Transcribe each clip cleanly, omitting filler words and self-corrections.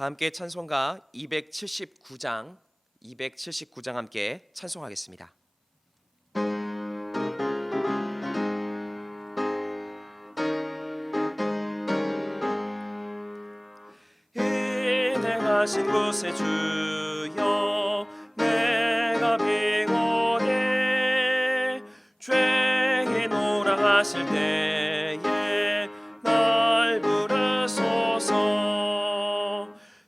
다 함께 찬송가 279장 함께 찬송하겠습니다. 인행하신 곳에 주여 내가 비고니 죄인오라 하실 때에 날 부르소서.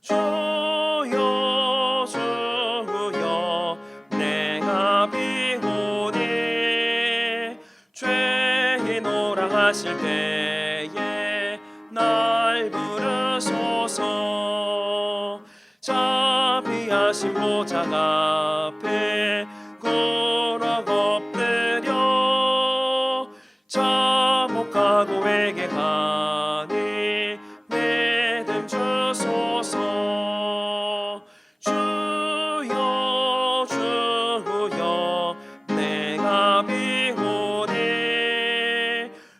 주여 주여 내가 비고니 죄인오라 하실 때에 날 부르소서. 자비하신 보좌 앞에 꾸럭 엎드려 자복하고 회개하니 믿음 주소서. 주여 주여 내가 비고니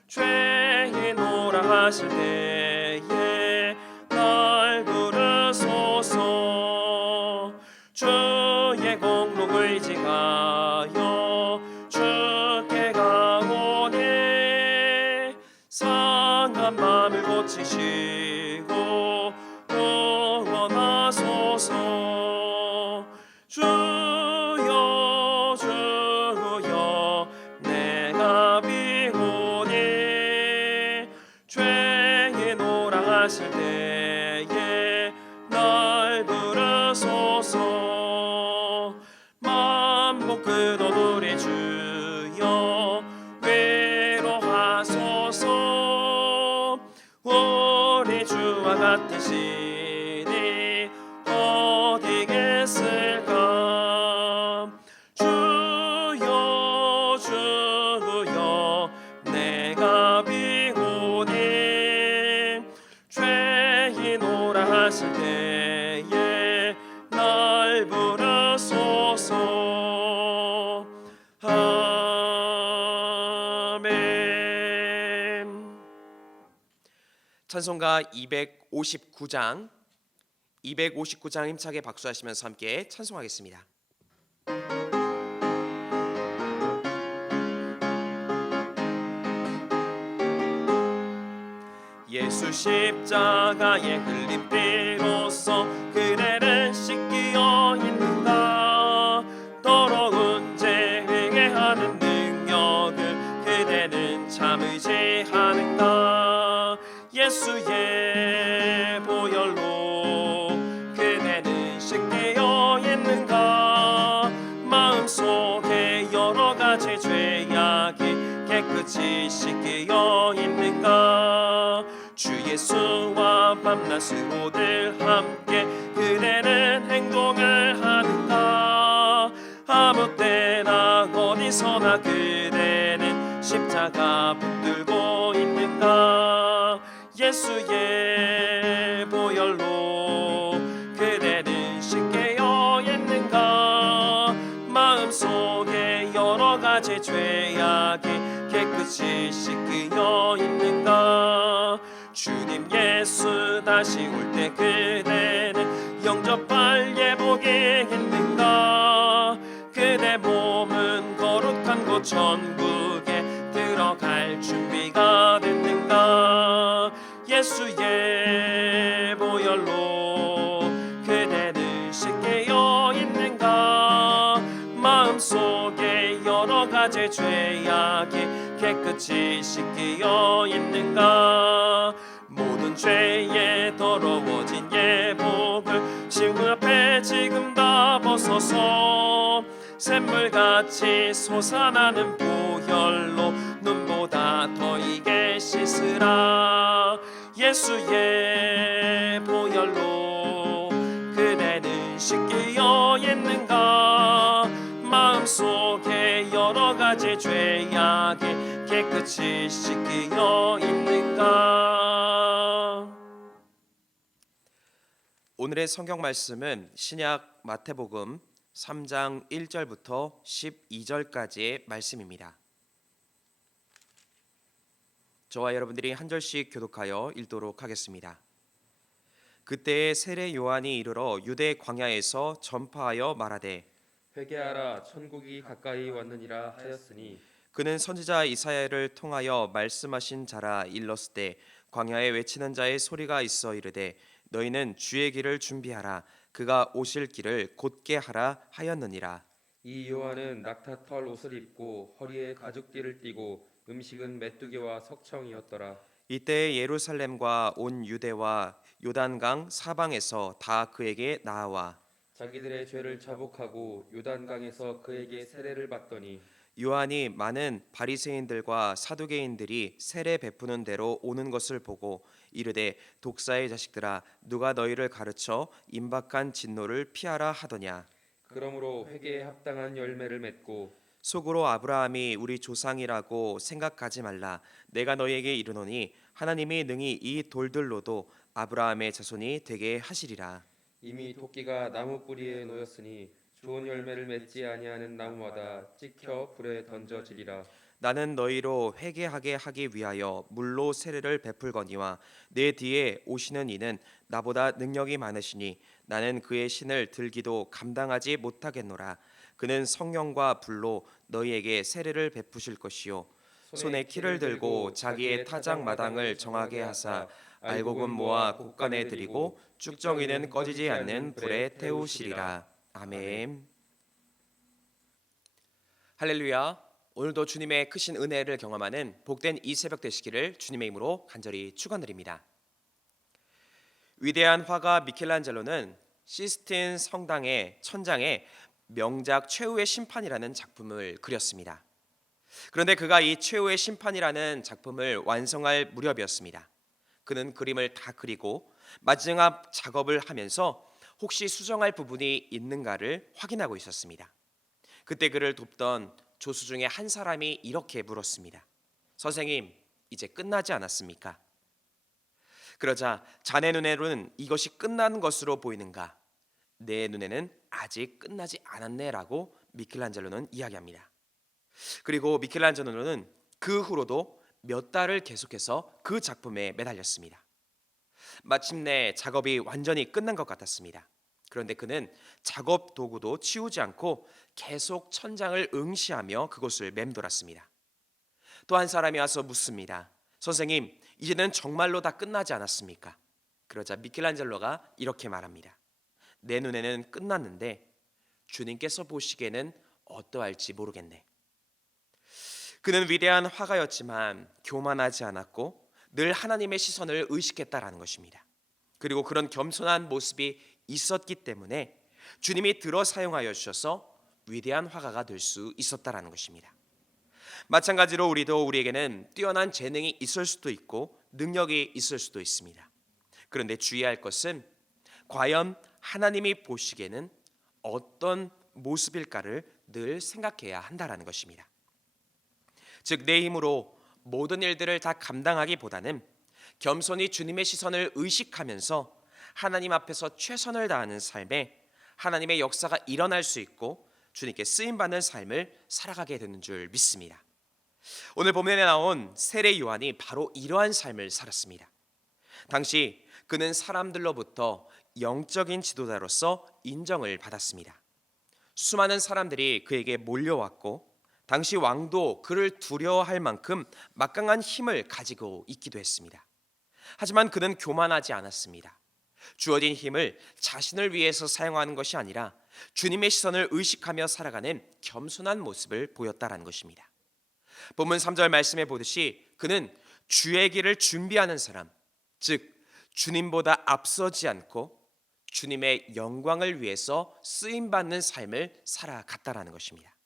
죄인오라 하실 때에 날 부르소서. 주의 공로 의지하여 주께 가오니 상한 마음을 고치시고 구원하소서. 주여 주여 내가 비고니 죄인오라 하실 때에 날 부르소서. 만복 끝없 우리 주여 위로하소서. 우리 주와 같은 신이 어디 계실까. 주여 주여 내가 비고니 죄인오라 하실 때에 날 부르소서. 아멘. 찬송가 259장 힘차게 박수하시면서 함께 찬송하겠습니다. 예수 십자가에 흘린 피로써 그대를 씻기어 있는가. 더러운 죄 회개하는 능력을 그대는 참 의지하는가. 예수의 보혈로 그대는 씻기어 있는가. 마음속에 여러 가지 죄악이 깨끗이 씻기어 있는가. 주 예수와 밤낮 수고들 함께 그대는 행동을 하는가. 아무 때나 어디서나 그대는 십자가 붙들고 있는가. 예수의 보혈로 그대는 씻겨져 있는가. 마음속에 여러 가지 죄악이 깨끗이 씻겨 있는가. 주님 예수 다시 올 때 그대는 영접할 예복이 있는가. 그대 몸은 거룩한 곳 천국에 들어갈 준비가 됐는가. 예수의 보혈로 그대는 씻겨 있는가. 마음속에 여러 가지 죄악이 깨끗이 씻겨 있는가. 모든 죄에 더러워진 예복을 신부 앞에 지금 다 벗어서 샘물같이 솟아나는 보혈로 눈보다 더 이게 씻으라. 예수의 보혈로 그대는 씻겨 있는가. 마음속에 여러 가지 죄악이 깨끗이 씻겨 있는가. 오늘의 성경 말씀은 신약 마태복음 3장 1절부터 12절까지의 말씀입니다. 저와 여러분들이 한 절씩 교독하여 읽도록 하겠습니다. 그때에 세례 요한이 이르러 유대 광야에서 전파하여 말하되 회개하라 천국이 가까이 왔느니라 하였으니 그는 선지자 이사야를 통하여 말씀하신 자라 일렀으되 광야에 외치는 자의 소리가 있어 이르되 너희는 주의 길을 준비하라 그가 오실 길을 곧게 하라 하였느니라. 이 요한은 낙타털 옷을 입고 허리에 가죽띠를 띠고 음식은 메뚜기와 석청이었더라. 이때 예루살렘과 온 유대와 요단강 사방에서 다 그에게 나아와 자기들의 죄를 자복하고 요단강에서 그에게 세례를 받더니 요한이 많은 바리새인들과 사두개인들이 세례 베푸는 대로 오는 것을 보고 이르되 독사의 자식들아 누가 너희를 가르쳐 임박한 진노를 피하라 하더냐. 그러므로 회개에 합당한 열매를 맺고 속으로 아브라함이 우리 조상이라고 생각하지 말라. 내가 너희에게 이르노니 하나님이 능히 이 돌들로도 아브라함의 자손이 되게 하시리라. 이미 토끼가 나무 뿌리에 놓였으니 좋은 열매를 맺지 아니하는 나무마다 찍혀 불에 던져지리라. 나는 너희로 회개하게 하기 위하여 물로 세례를 베풀거니와 내 뒤에 오시는 이는 나보다 능력이 많으시니 나는 그의 신을 들기도 감당하지 못하겠노라. 그는 성령과 불로 너희에게 세례를 베푸실 것이요 손에 키를 들고 자기의 타작 마당을 정하게 하사 알곡은 모아 곳간에 들이고 쭉정이는 꺼지지 않는 불에 태우시리라. 아멘. 할렐루야. 오늘도 주님의 크신 은혜를 경험하는 복된 이 새벽 되시기를 주님의 이름으로 간절히 축원드립니다. 위대한 화가 미켈란젤로는 시스틴 성당의 천장에 명작 최후의 심판이라는 작품을 그렸습니다. 그런데 그가 이 최후의 심판이라는 작품을 완성할 무렵이었습니다. 그는 그림을 다 그리고 마지막 작업을 하면서 혹시 수정할 부분이 있는가를 확인하고 있었습니다. 그때 그를 돕던 조수 중에 한 사람이 이렇게 물었습니다. 선생님, 이제 끝나지 않았습니까? 그러자 자네 눈에는 이것이 끝난 것으로 보이는가? 내 눈에는 아직 끝나지 않았네라고 미켈란젤로는 이야기합니다. 그리고 미켈란젤로는 그 후로도 몇 달을 계속해서 그 작품에 매달렸습니다. 마침내 작업이 완전히 끝난 것 같았습니다. 그런데 그는 작업 도구도 치우지 않고 계속 천장을 응시하며 그곳을 맴돌았습니다. 또 한 사람이 와서 묻습니다. 선생님, 이제는 정말로 다 끝나지 않았습니까? 그러자 미켈란젤로가 이렇게 말합니다. 내 눈에는 끝났는데 주님께서 보시기에는 어떠할지 모르겠네. 그는 위대한 화가였지만 교만하지 않았고 늘 하나님의 시선을 의식했다라는 것입니다. 그리고 그런 겸손한 모습이 있었기 때문에 주님이 들어 사용하여 주셔서 위대한 화가가 될 수 있었다라는 것입니다. 마찬가지로 우리에게는 뛰어난 재능이 있을 수도 있고 능력이 있을 수도 있습니다. 그런데 주의할 것은 과연 하나님이 보시기에는 어떤 모습일까를 늘 생각해야 한다라는 것입니다. 즉 내 힘으로 모든 일들을 다 감당하기보다는 겸손히 주님의 시선을 의식하면서 하나님 앞에서 최선을 다하는 삶에 하나님의 역사가 일어날 수 있고 주님께 쓰임받는 삶을 살아가게 되는 줄 믿습니다. 오늘 본문에 나온 세례 요한이 바로 이러한 삶을 살았습니다. 당시 그는 사람들로부터 영적인 지도자로서 인정을 받았습니다. 수많은 사람들이 그에게 몰려왔고 당시 왕도 그를 두려워할 만큼 막강한 힘을 가지고 있기도 했습니다. 하지만 그는 교만하지 않았습니다. 주어진 힘을 자신을 위해서 사용하는 것이 아니라 주님의 시선을 의식하며 살아가는 겸손한 모습을 보였다라는 것입니다. 본문 3절 말씀에 보듯이 그는 주의 길을 준비하는 사람, 즉 주님보다 앞서지 않고 주님의 영광을 위해서 쓰임받는 삶을 살아갔다라는 것입니다.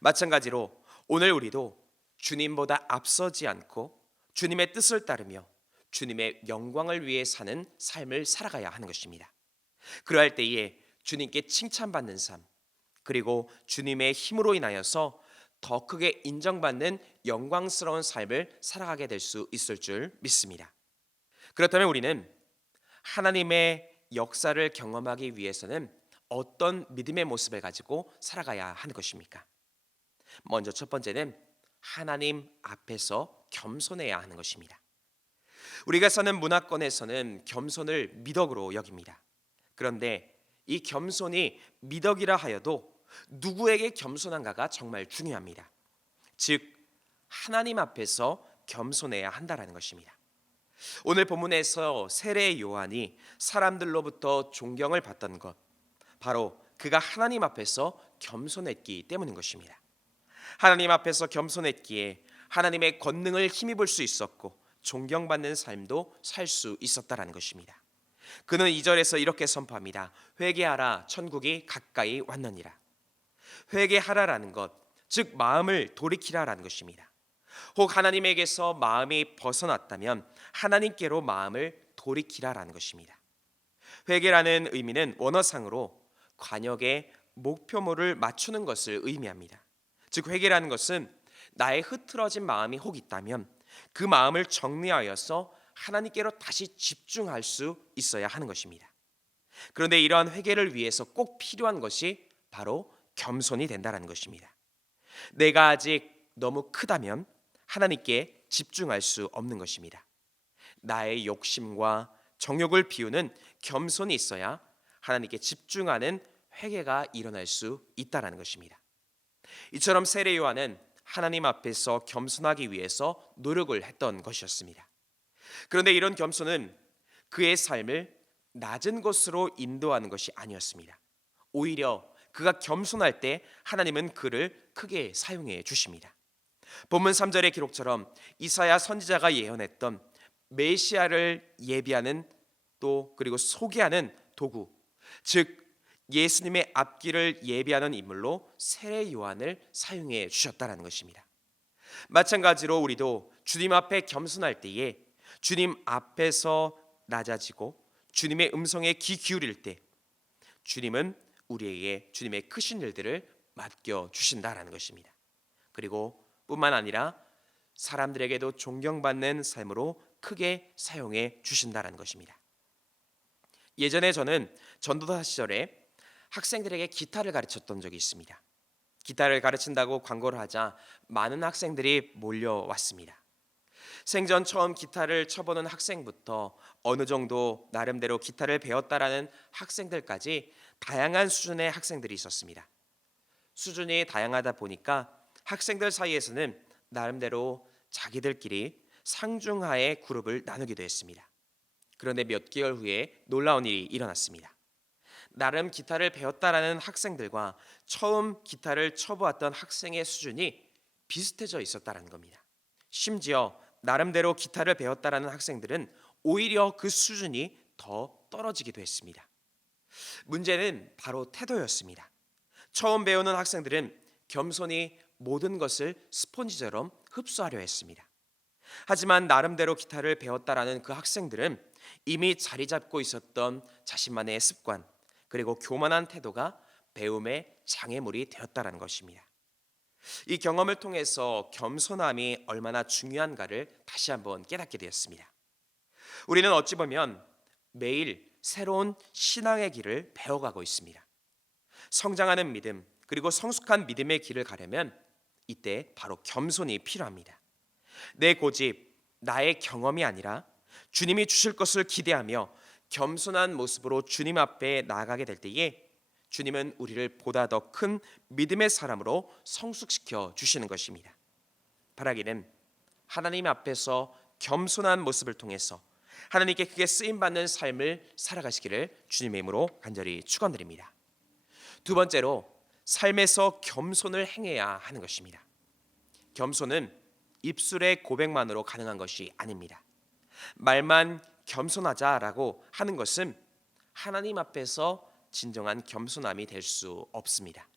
마찬가지로 오늘 우리도 주님보다 앞서지 않고 주님의 뜻을 따르며 주님의 영광을 위해 사는 삶을 살아가야 하는 것입니다. 그러할 때에 주님께 칭찬받는 삶, 그리고 주님의 힘으로 인하여서 더 크게 인정받는 영광스러운 삶을 살아가게 될 수 있을 줄 믿습니다. 그렇다면 우리는 하나님의 역사를 경험하기 위해서는 어떤 믿음의 모습을 가지고 살아가야 하는 것입니까? 먼저 첫 번째는 하나님 앞에서 겸손해야 하는 것입니다. 우리가 사는 문화권에서는 겸손을 미덕으로 여깁니다. 그런데 이 겸손이 미덕이라 하여도 누구에게 겸손한가가 정말 중요합니다. 즉 하나님 앞에서 겸손해야 한다라는 것입니다. 오늘 본문에서 세례 요한이 사람들로부터 존경을 받던 것, 바로 그가 하나님 앞에서 겸손했기 때문인 것입니다. 하나님 앞에서 겸손했기에 하나님의 권능을 힘입을 수 있었고 존경받는 삶도 살 수 있었다라는 것입니다. 그는 2절에서 이렇게 선포합니다. 회개하라, 천국이 가까이 왔느니라. 회개하라라는 것, 즉 마음을 돌이키라라는 것입니다. 혹 하나님에게서 마음이 벗어났다면 하나님께로 마음을 돌이키라라는 것입니다. 회개라는 의미는 원어상으로 관역의 목표물을 맞추는 것을 의미합니다. 즉 회개라는 것은 나의 흐트러진 마음이 혹 있다면 그 마음을 정리하여서 하나님께로 다시 집중할 수 있어야 하는 것입니다. 그런데 이러한 회개를 위해서 꼭 필요한 것이 바로 겸손이 된다는 것입니다. 내가 아직 너무 크다면 하나님께 집중할 수 없는 것입니다. 나의 욕심과 정욕을 비우는 겸손이 있어야 하나님께 집중하는 회개가 일어날 수 있다는 것입니다. 이처럼 세례 요한은 하나님 앞에서 겸손하기 위해서 노력을 했던 것이었습니다. 그런데 이런 겸손은 그의 삶을 낮은 곳으로 인도하는 것이 아니었습니다. 오히려 그가 겸손할 때 하나님은 그를 크게 사용해 주십니다. 본문 3절의 기록처럼 이사야 선지자가 예언했던 메시아를 예비하는 또 그리고 소개하는 도구, 즉 예수님의 앞길을 예비하는 인물로 세례 요한을 사용해 주셨다는 것입니다. 마찬가지로 우리도 주님 앞에 겸손할 때에 주님 앞에서 낮아지고 주님의 음성에 귀 기울일 때 주님은 우리에게 주님의 크신 일들을 맡겨 주신다라는 것입니다. 그리고 뿐만 아니라 사람들에게도 존경받는 삶으로 크게 사용해 주신다라는 것입니다. 예전에 저는 전도사 시절에 학생들에게 기타를 가르쳤던 적이 있습니다. 기타를 가르친다고 광고를 하자 많은 학생들이 몰려왔습니다. 생전 처음 기타를 쳐보는 학생부터 어느 정도 나름대로 기타를 배웠다라는 학생들까지 다양한 수준의 학생들이 있었습니다. 수준이 다양하다 보니까 학생들 사이에서는 나름대로 자기들끼리 상중하의 그룹을 나누기도 했습니다. 그런데 몇 개월 후에 놀라운 일이 일어났습니다. 나름 기타를 배웠다라는 학생들과 처음 기타를 쳐보았던 학생의 수준이 비슷해져 있었다는 겁니다. 심지어 나름대로 기타를 배웠다라는 학생들은 오히려 그 수준이 더 떨어지기도 했습니다. 문제는 바로 태도였습니다. 처음 배우는 학생들은 겸손히 모든 것을 스폰지처럼 흡수하려 했습니다. 하지만 나름대로 기타를 배웠다라는 그 학생들은 이미 자리 잡고 있었던 자신만의 습관 그리고 교만한 태도가 배움의 장애물이 되었다라는 것입니다. 이 경험을 통해서 겸손함이 얼마나 중요한가를 다시 한번 깨닫게 되었습니다. 우리는 어찌 보면 매일 새로운 신앙의 길을 배워가고 있습니다. 성장하는 믿음 그리고 성숙한 믿음의 길을 가려면 이때 바로 겸손이 필요합니다. 내 고집, 나의 경험이 아니라 주님이 주실 것을 기대하며 겸손한 모습으로 주님 앞에 나아가게 될 때에 주님은 우리를 보다 더 큰 믿음의 사람으로 성숙시켜 주시는 것입니다. 바라기는 하나님 앞에서 겸손한 모습을 통해서 하나님께 크게 쓰임받는 삶을 살아가시기를 주님의 이름으로 간절히 축원드립니다. 두 번째로 삶에서 겸손을 행해야 하는 것입니다. 겸손은 입술의 고백만으로 가능한 것이 아닙니다. 말만 겸손하자라고 하는 것은 하나님 앞에서 진정한 겸손함이 될 수 없습니다.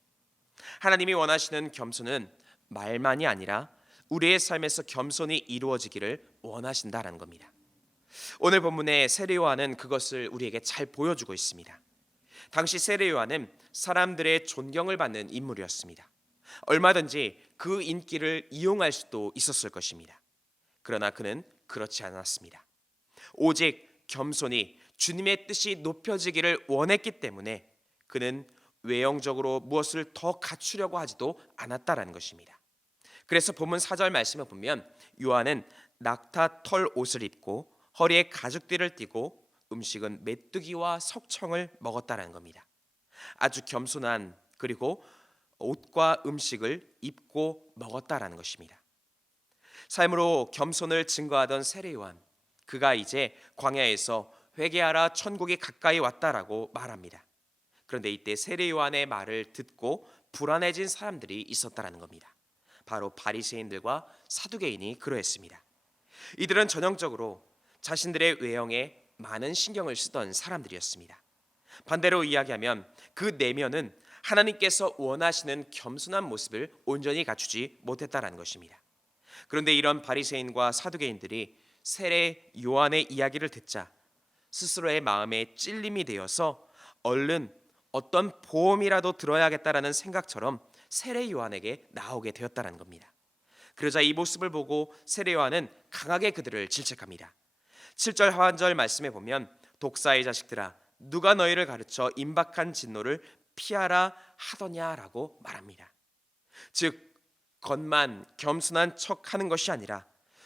하나님이 원하시는 겸손은 말만이 아니라 우리의 삶에서 겸손이 이루어지기를 원하신다라는 겁니다. 오늘 본문의 세례 요한은 그것을 우리에게 잘 보여주고 있습니다. 당시 세례 요한은 사람들의 존경을 받는 인물이었습니다. 얼마든지 그 인기를 이용할 수도 있었을 것입니다. 그러나 그는 그렇지 않았습니다. 오직 겸손히 주님의 뜻이 높여지기를 원했기 때문에 그는 외형적으로 무엇을 더 갖추려고 하지도 않았다라는 것입니다. 그래서 본문 4절 말씀을 보면 요한은 낙타 털 옷을 입고 허리에 가죽띠를 띠고 음식은 메뚜기와 석청을 먹었다라는 겁니다. 아주 겸손한 그리고 옷과 음식을 입고 먹었다라는 것입니다. 삶으로 겸손을 증거하던 세례 요한, 그가 이제 광야에서 회개하라 천국이 가까이 왔다라고 말합니다. 그런데 이때 세례 요한의 말을 듣고 불안해진 사람들이 있었다라는 겁니다. 바로 바리새인들과 사두개인이 그러했습니다. 이들은 전형적으로 자신들의 외형에 많은 신경을 쓰던 사람들이었습니다. 반대로 이야기하면 그 내면은 하나님께서 원하시는 겸손한 모습을 온전히 갖추지 못했다라는 것입니다. 그런데 이런 바리새인과 사두개인들이 세례 요한의 이야기를 듣자 스스로의 마음에 찔림이 되어서 얼른 어떤 보험이라도 들어야겠다라는 생각처럼 세례 요한에게 나오게 되었다는 겁니다. 그러자 이 모습을 보고 세례 요한은 강하게 그들을 질책합니다. 7절 하반절 말씀에 보면 독사의 자식들아 누가 너희를 가르쳐 임박한 진노를 피하라 하더냐라고 말합니다. 즉 겉만 겸손한 척하는 것이 아니라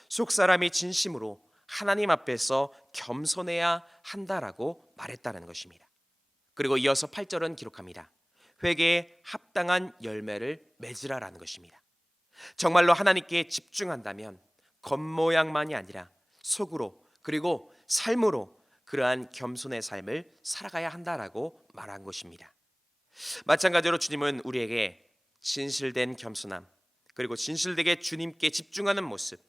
속사람이 진심으로 하나님 앞에서 겸손해야 한다라고 말했다는 것입니다. 그리고 이어서 8절은 기록합니다. 회개에 합당한 열매를 맺으라라는 것입니다. 정말로 하나님께 집중한다면 겉모양만이 아니라 속으로 그리고 삶으로 그러한 겸손의 삶을 살아가야 한다라고 말한 것입니다. 마찬가지로 주님은 우리에게 진실된 겸손함 그리고 진실되게 주님께 집중하는 모습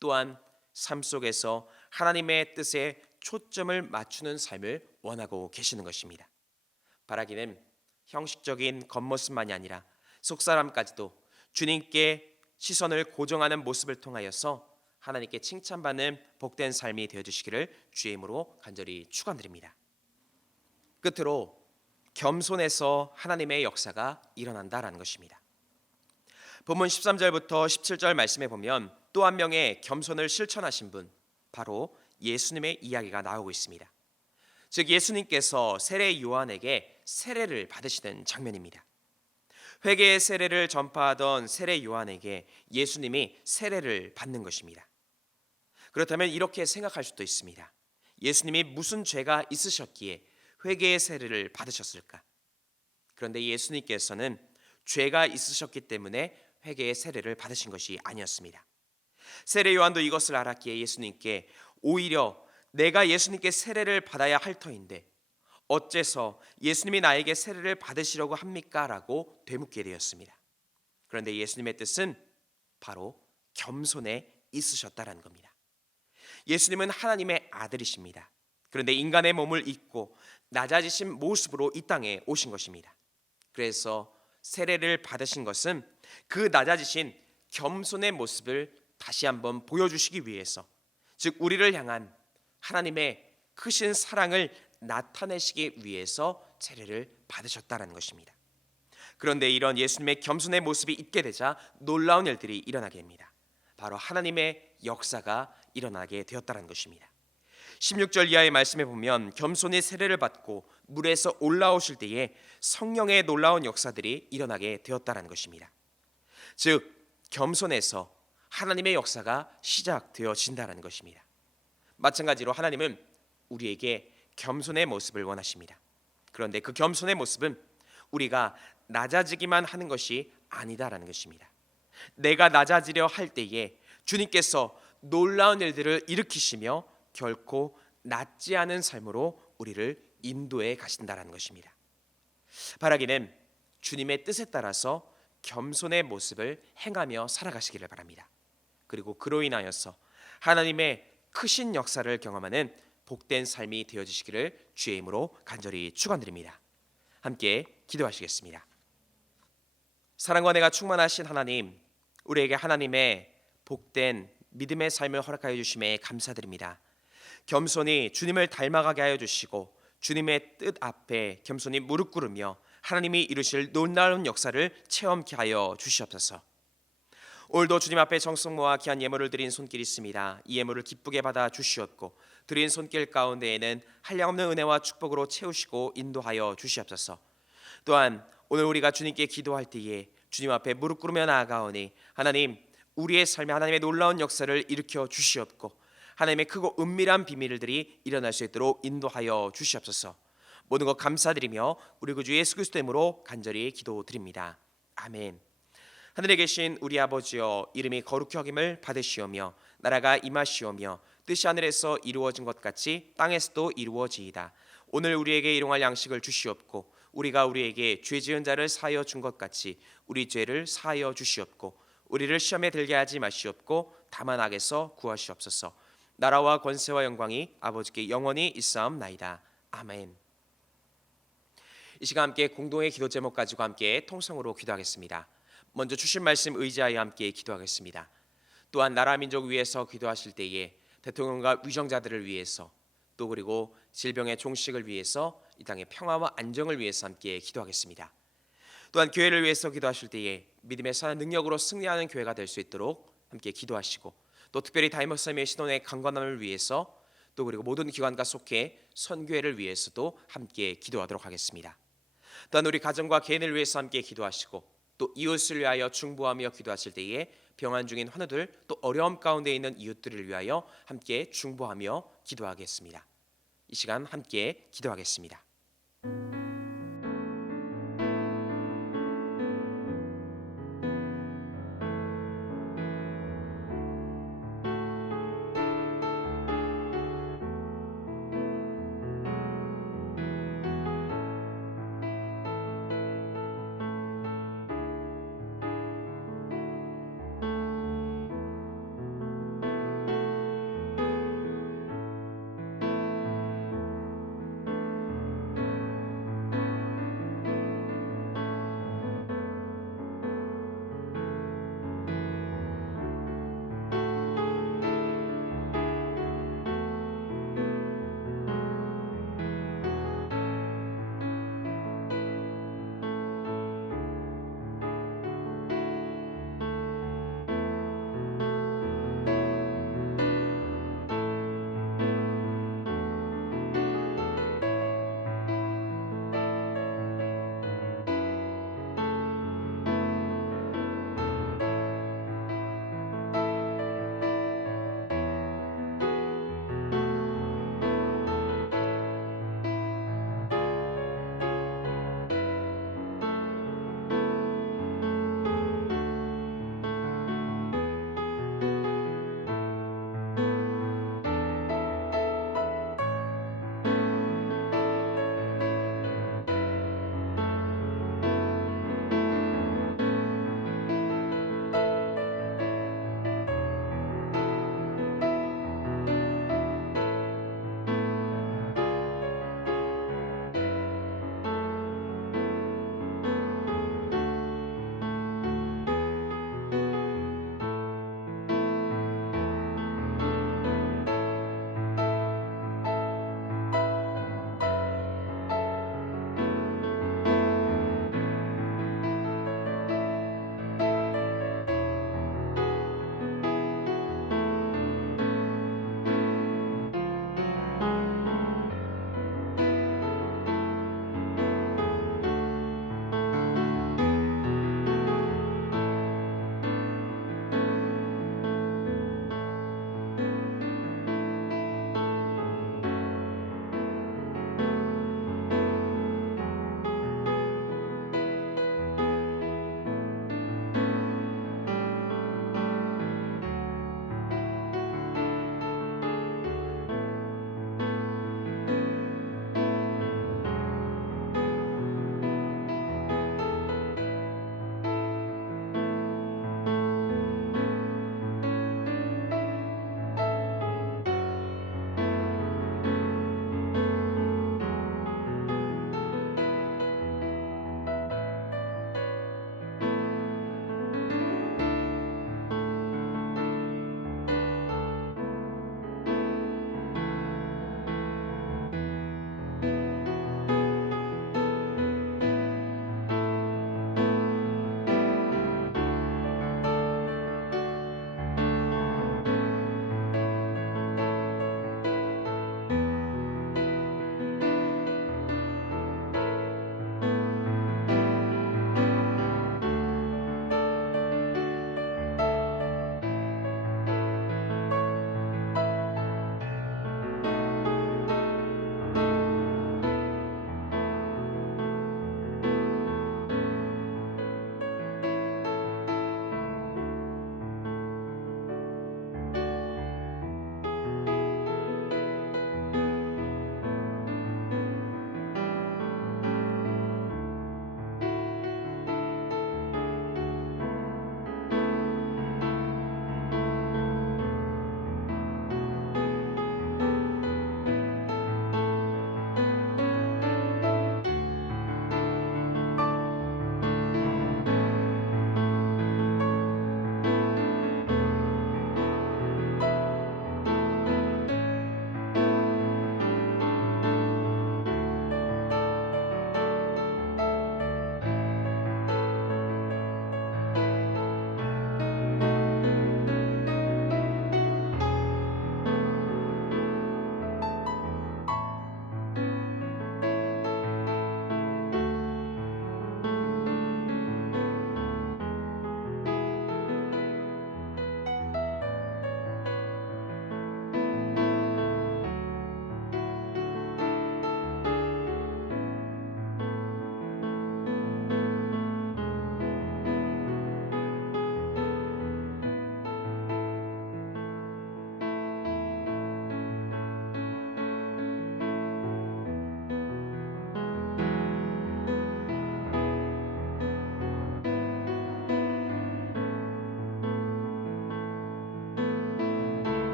또한 삶 속에서 하나님의 뜻에 초점을 맞추는 삶을 원하고 계시는 것입니다. 바라기는 형식적인 겉모습만이 아니라 속사람까지도 주님께 시선을 고정하는 모습을 통하여서 하나님께 칭찬받는 복된 삶이 되어주시기를 주의 이름으로 간절히 축원드립니다. 끝으로 겸손해서 하나님의 역사가 일어난다라는 것입니다. 본문 13절부터 17절 말씀에 보면 또 한 명의 겸손을 실천하신 분 바로 예수님의 이야기가 나오고 있습니다. 즉 예수님께서 세례 요한에게 세례를 받으시는 장면입니다. 회개의 세례를 전파하던 세례 요한에게 예수님이 세례를 받는 것입니다. 그렇다면 이렇게 생각할 수도 있습니다. 예수님이 무슨 죄가 있으셨기에 회개의 세례를 받으셨을까? 그런데 예수님께서는 죄가 있으셨기 때문에 회개의 세례를 받으신 것이 아니었습니다. 세례 요한도 이것을 알았기에 예수님께 오히려 내가 예수님께 세례를 받아야 할 터인데 어째서 예수님이 나에게 세례를 받으시려고 합니까? 라고 되묻게 되었습니다. 그런데 예수님의 뜻은 바로 겸손에 있으셨다라는 겁니다. 예수님은 하나님의 아들이십니다. 그런데 인간의 몸을 입고 낮아지신 모습으로 이 땅에 오신 것입니다. 그래서 세례를 받으신 것은 그 낮아지신 겸손의 모습을 다시 한번 보여주시기 위해서 즉 우리를 향한 하나님의 크신 사랑을 나타내시기 위해서 세례를 받으셨다는 것입니다. 그런데 이런 예수님의 겸손의 모습이 있게 되자 놀라운 일들이 일어나게 됩니다. 바로 하나님의 역사가 일어나게 되었다는 것입니다. 16절 이하의 말씀에 보면 겸손히 세례를 받고 물에서 올라오실 때에 성령의 놀라운 역사들이 일어나게 되었다는 것입니다. 즉 겸손에서 하나님의 역사가 시작되어진다는 것입니다. 마찬가지로 하나님은 우리에게 겸손의 모습을 원하십니다. 그런데 그 겸손의 모습은 우리가 낮아지기만 하는 것이 아니다라는 것입니다. 내가 낮아지려 할 때에 주님께서 놀라운 일들을 일으키시며 결코 낮지 않은 삶으로 우리를 인도해 가신다라는 것입니다. 바라기는 주님의 뜻에 따라서 겸손의 모습을 행하며 살아가시기를 바랍니다. 그리고 그로 인하여서 하나님의 크신 역사를 경험하는 복된 삶이 되어지시기를 주의 이름으로 간절히 축원드립니다. 함께 기도하시겠습니다. 사랑과 은혜가 충만하신 하나님, 우리에게 하나님의 복된 믿음의 삶을 허락하여 주심에 감사드립니다. 겸손히 주님을 닮아가게 하여 주시고 주님의 뜻 앞에 겸손히 무릎 꿇으며 하나님이 이루실 놀라운 역사를 체험케 하여 주시옵소서. 오늘도 주님 앞에 정성 모아 귀한 예물을 드린 손길이 있습니다. 이 예물을 기쁘게 받아 주시옵고 드린 손길 가운데에는 한량없는 은혜와 축복으로 채우시고 인도하여 주시옵소서. 또한 오늘 우리가 주님께 기도할 때에 주님 앞에 무릎 꿇으며 나아가오니 하나님 우리의 삶에 하나님의 놀라운 역사를 일으켜 주시옵고 하나님의 크고 은밀한 비밀들이 일어날 수 있도록 인도하여 주시옵소서. 모든 것 감사드리며 우리 구주 예수 그리스도 이름으로 간절히 기도드립니다. 아멘. 하늘에 계신 우리 아버지여, 이름이 거룩히 여김을 받으시오며 나라가 임하시오며 뜻이 하늘에서 이루어진 것 같이 땅에서도 이루어지이다. 오늘 우리에게 일용할 양식을 주시옵고 우리가 우리에게 죄 지은 자를 사하여 준 것 같이 우리 죄를 사하여 주시옵고 우리를 시험에 들게 하지 마시옵고 다만 악에서 구하시옵소서. 나라와 권세와 영광이 아버지께 영원히 있사옵나이다. 아멘. 이 시간 함께 공동의 기도 제목 가지고 함께 통성으로 기도하겠습니다. 먼저 주신 말씀 의지하여 함께 기도하겠습니다. 또한 나라 민족 위해서 기도하실 때에 대통령과 위정자들을 위해서 또 그리고 질병의 종식을 위해서 이 땅의 평화와 안정을 위해서 함께 기도하겠습니다. 또한 교회를 위해서 기도하실 때에 믿음의 선한 능력으로 승리하는 교회가 될 수 있도록 함께 기도하시고 또 특별히 담임 목사님의 신혼의 강건함을 위해서 또 그리고 모든 기관과 속해 선교회를 위해서도 함께 기도하도록 하겠습니다. 또한 우리 가정과 개인을 위해서 함께 기도하시고 또 이웃을 위하여 중보하며 기도하실 때에 병환 중인 환우들 또 어려움 가운데 있는 이웃들을 위하여 함께 중보하며 기도하겠습니다. 이 시간 함께 기도하겠습니다.